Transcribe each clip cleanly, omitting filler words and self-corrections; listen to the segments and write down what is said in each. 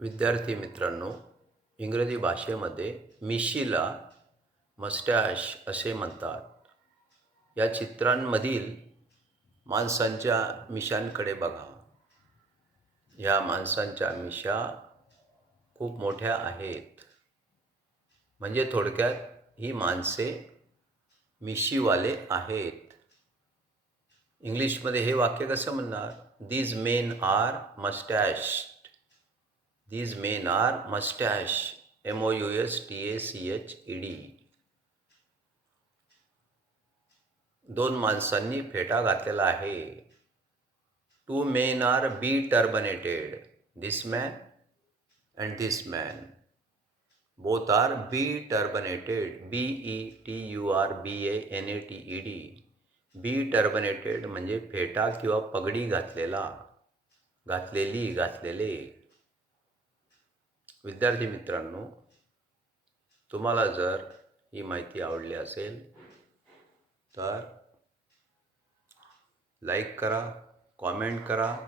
विद्यार्थी मित्रांनो, इंग्रजी भाषेमध्ये मिशीला मस्टॅश असे म्हणतात. या चित्रांमधील माणसांच्या मिशांकडे बघा. ह्या माणसांच्या मिशा खूप मोठ्या आहेत. म्हणजे थोडक्यात ही माणसे मिशीवाले आहेत. इंग्लिशमध्ये हे वाक्य कसं म्हणणार? These men are moustached. These men are mustache. MOUSTACHED. दोन माणसांनी फेटा घातलेला आहे. Two men are be-turbaned. This man and this man. Both are be-turbaned. BETURBANATED. Be-turbaned म्हणजे फेटा किंवा पगडी घातलेला, घातलेली, घातलेले. विद्यार्थी मित्रांनो, तुम्हाला जर ही माहिती आवडली असेल तर लाईक करा, कॉमेंट करा,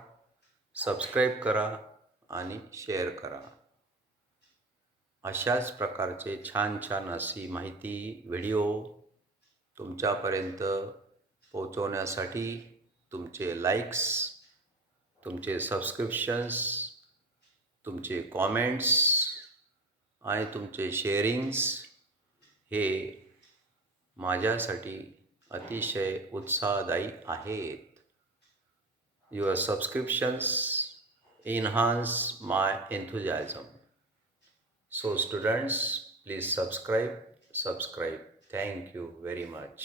सबस्क्राईब करा आणि शेअर करा. अशाच प्रकारचे छान छान अशी माहिती व्हिडिओ तुमच्यापर्यंत पोहोचवण्यासाठी तुमचे लाईक्स, तुमचे सबस्क्रिप्शन्स, तुमचे कॉमेंट्स आणि तुमचे शेअरिंग्स हे माझ्यासाठी अतिशय उत्साहदायी आहेत. Your subscriptions enhance my enthusiasm. So students, please subscribe. Thank you very much.